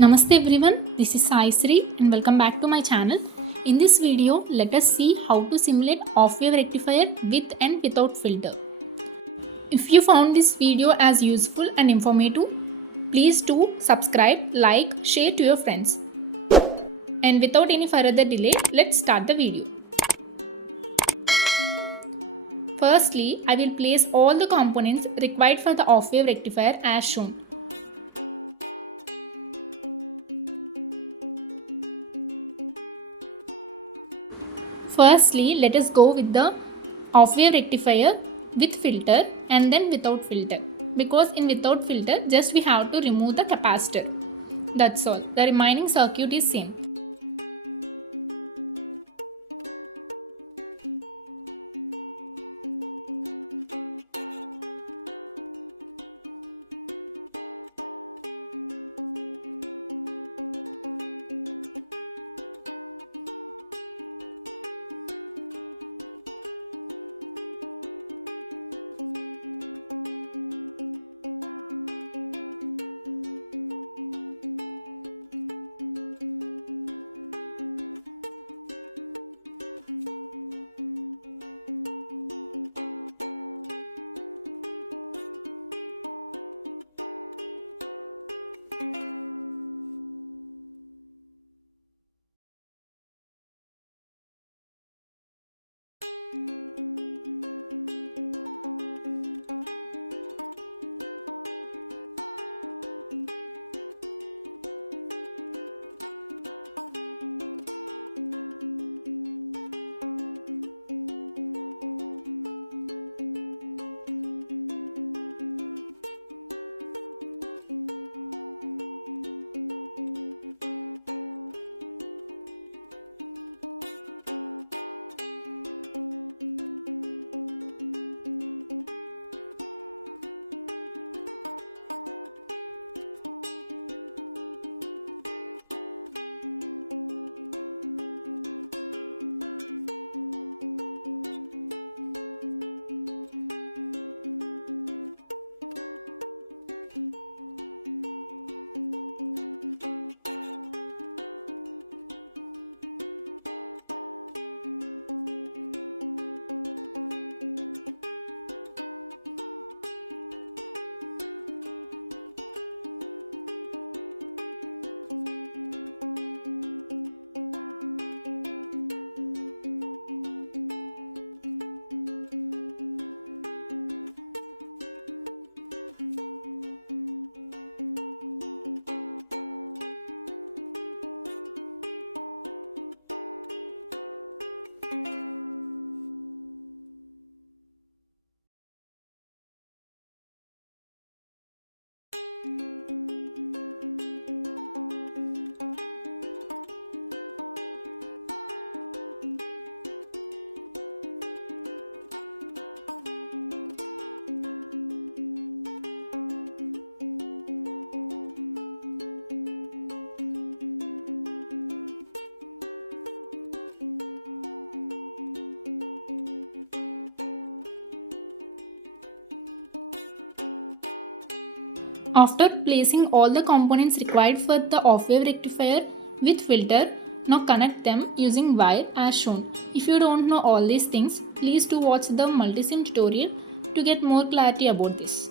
Namaste everyone, this is Sai Sri and welcome back to my channel. In this video, let us see how to simulate off-wave rectifier with and without filter. If you found this video as useful and informative, please do subscribe, like, share to your friends. And without any further delay, let's start the video. Firstly, I will place all the components required for the off-wave rectifier as shown. Firstly, let us go with the off-wave rectifier with filter and then without filter. Because in without filter, just we have to remove the capacitor. That's all. The remaining circuit is same. After placing all the components required for the off-wave rectifier with filter, now connect them using wire as shown. If you don't know all these things, please do watch the Multisim tutorial to get more clarity about this.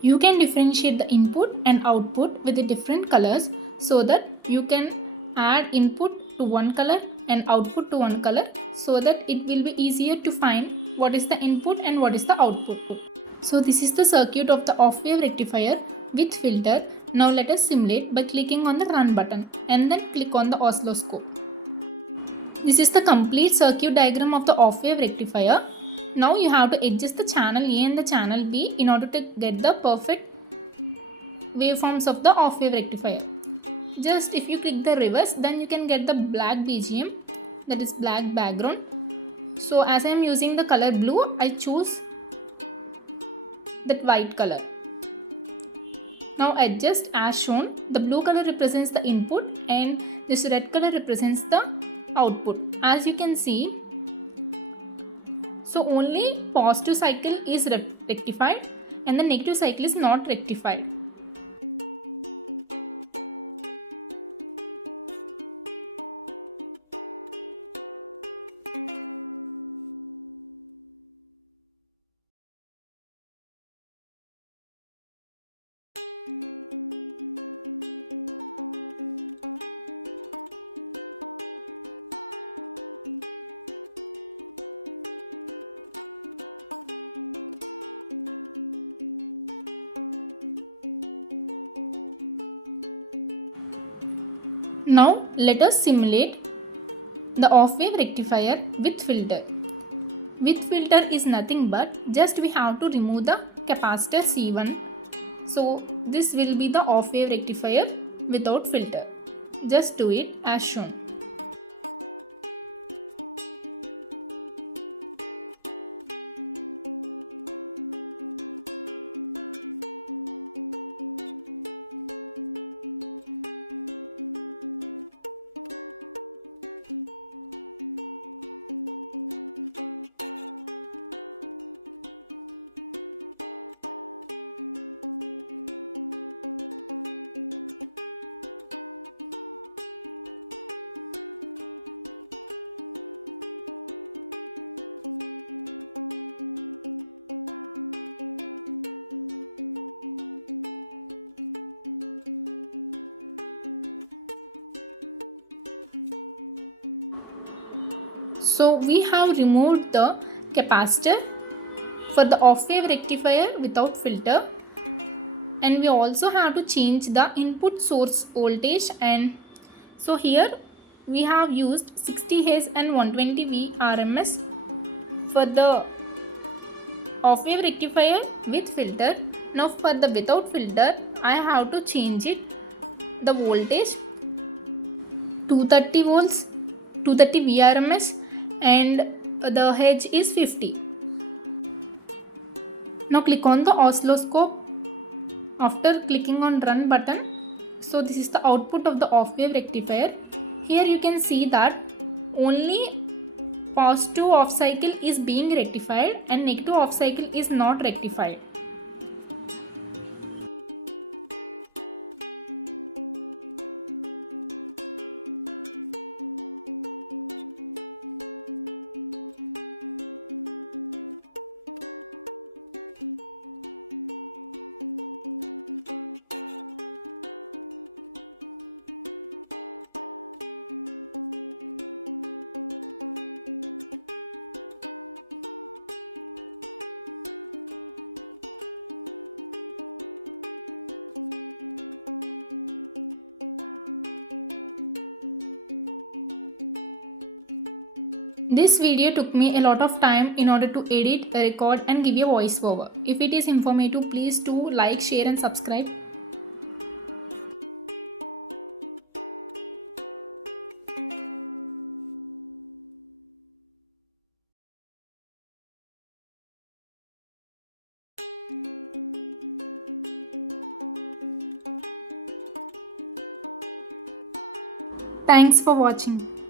You can differentiate the input and output with the different colors so that you can add input to one color and output to one color, so that it will be easier to find what is the input and what is the output. So this is the circuit of the off-wave rectifier with filter. Now let us simulate by clicking on the run button and then click on the oscilloscope. This is the complete circuit diagram of the off-wave rectifier. Now you have to adjust the channel A and the channel B in order to get the perfect waveforms of the off-wave rectifier. Just if you click the reverse, then you can get the black BGM, that is black background. So as I am using the color blue, I choose that white color. Now adjust as shown. The blue color represents the input and this red color represents the output. As you can see, so only positive cycle is rectified and the negative cycle is not rectified. Now let us simulate the off-wave rectifier with filter. With filter is nothing but just we have to remove the capacitor C1. So this will be the off-wave rectifier without filter. Just do it as shown. So we have removed the capacitor for the off-wave rectifier without filter, and we also have to change the input source voltage. And so here we have used 60 Hz and 120 V RMS for the off-wave rectifier with filter. Now for the without filter, I have to change it the voltage 230 volts, 230 VRMS, and the Hz is 50. Now click on the oscilloscope after clicking on run button. So this is the output of the off-wave rectifier. Here you can see that only positive off cycle is being rectified and negative off cycle is not rectified. This video took me a lot of time in order to edit, record and give you a voice over. If it is informative, please do like, share and subscribe. Thanks for watching.